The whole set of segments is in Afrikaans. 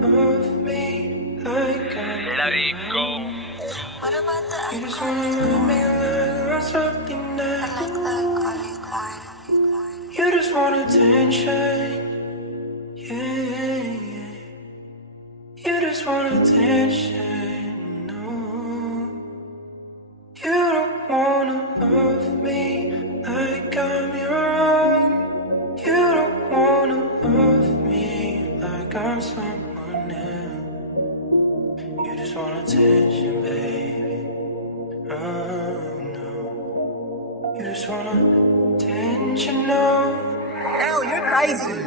love me like I'm. Let it go. What about the You just iconic wanna love me one? like I'm something I that. like the iconic one. You just want attention. Yeah. You just want attention. No. You don't wanna love me like I'm your own. You don't wanna love me like I'm someone else. You just want attention, baby. Oh no. You just want attention, no. Hell, you're crazy.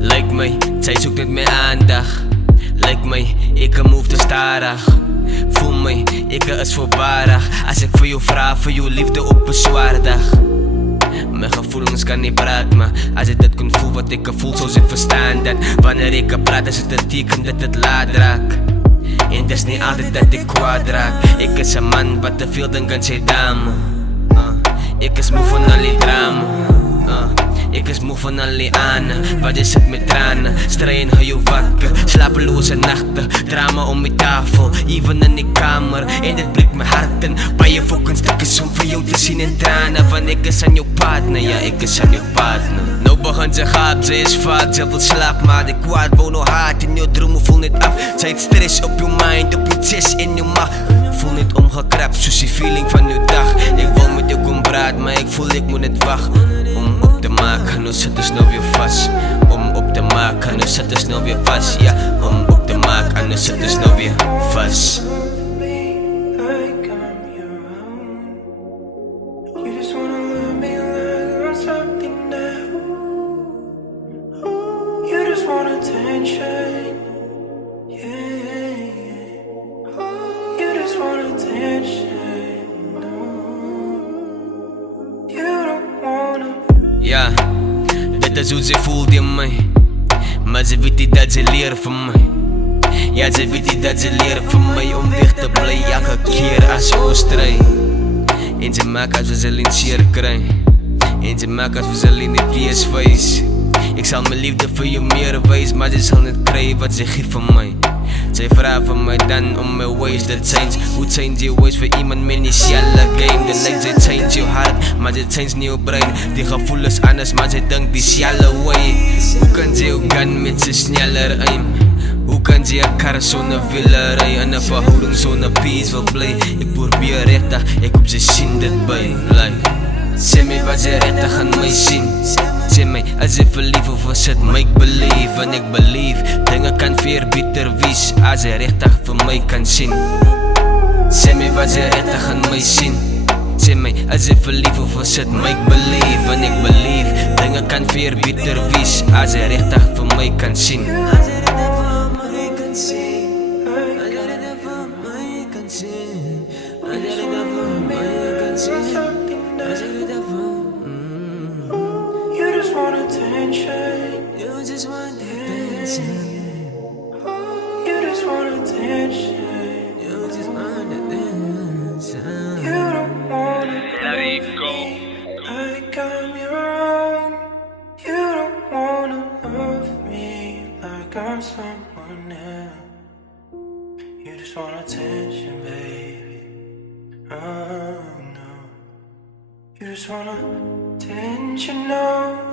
Lyk my, sy soek net my aandag. Lyk my, ek move te stadig. Voel my, ek is voorbarig. As ek vir jou vra, vir jou liefde op 'n swaar dag. My gevoelens kan nie praat, maar as ek dit kon voel wat ek voel, soos ek verstaan dat wanneer ek praat, is dit 'n teken dat dit laat raak. En dis nie altyd dat ek kwaad raak. Ek is 'n man wat te veel dink aan sy dame. Ek is moe van al die drama. Ek is moe van al die ane, wat jy sit met trane. Stry en hou jou wakker, slapeloze nachte. Drama om die tafel, even in die kamer. En dit breek my hart in, baie fucking stukkies om vir jou te sien in trane. Want ek is aan jou partner, ja ek is aan jou partner. Nou begin sy gaap, sy is vaak, sy wil slaap. Maar die kwaad wou nou hard en jou droom voel net af. Sy het stress op jou mind, op jou chest en jou maag. Voel net omgekrap, soos die feeling van jou dag. Ek wil met jou kom praat, maar ek voel ek moet net wacht. Om op te maak, en nou sit ons nou weer vast. Om op te maak, en nou sit ons nou weer vast. Ja, om op te maak, en nou sit ons nou weer vast. Love me like I'm your own. You just wanna love me like I'm something new. You just want attention. Yeah. You just want attention. No. You don't wanna. Ja, dit is hoe sy voel die my. Maar sy weet nie dat sy leer vir my. Ja, sy weet nie dat sy leer vir my om weg te bly elke keer as ons stry. En sy maak as ons alleen seer kry. En sy maak as ons alleen die tees wys. Ek sal my liefde vir jou meer wys, maar sy sal net kry wat sy gee vir my. Sy vraag vir my dan om my ways te change. Hoe change jou ways vir iemand met die selle game? Dan lyk sy change jou hart, maar sy change nie jou brein. Die gevoel is anders, maar sy dink die selle way. Hoe kan sy jou gun met sy sneller aim? Hoe kan sy 'n kar sonder wiele ry? In 'n verhouding sonder peace wil bly? Ek probeer regtig, ek hoop sy sien dit by. Like, sê my wat sy regtig aan my sien. Sê my, as ek verlief of was it make believe. En ek believe, dinge kan weer beter wees as hy regtig vir my kan sien. Sê my wat sy regtig aan my sien. Sê my, as ek verlief of was it make believe. En ek believe, dinge kan weer beter wees as hy regtig vir my kan sien. You just want attention. You just want attention. You just want attention. You just want attention. You don't wanna Let it go. like I'm your own. You don't wanna love me like I'm someone else. You just want attention, baby. Oh no. You just want attention, no.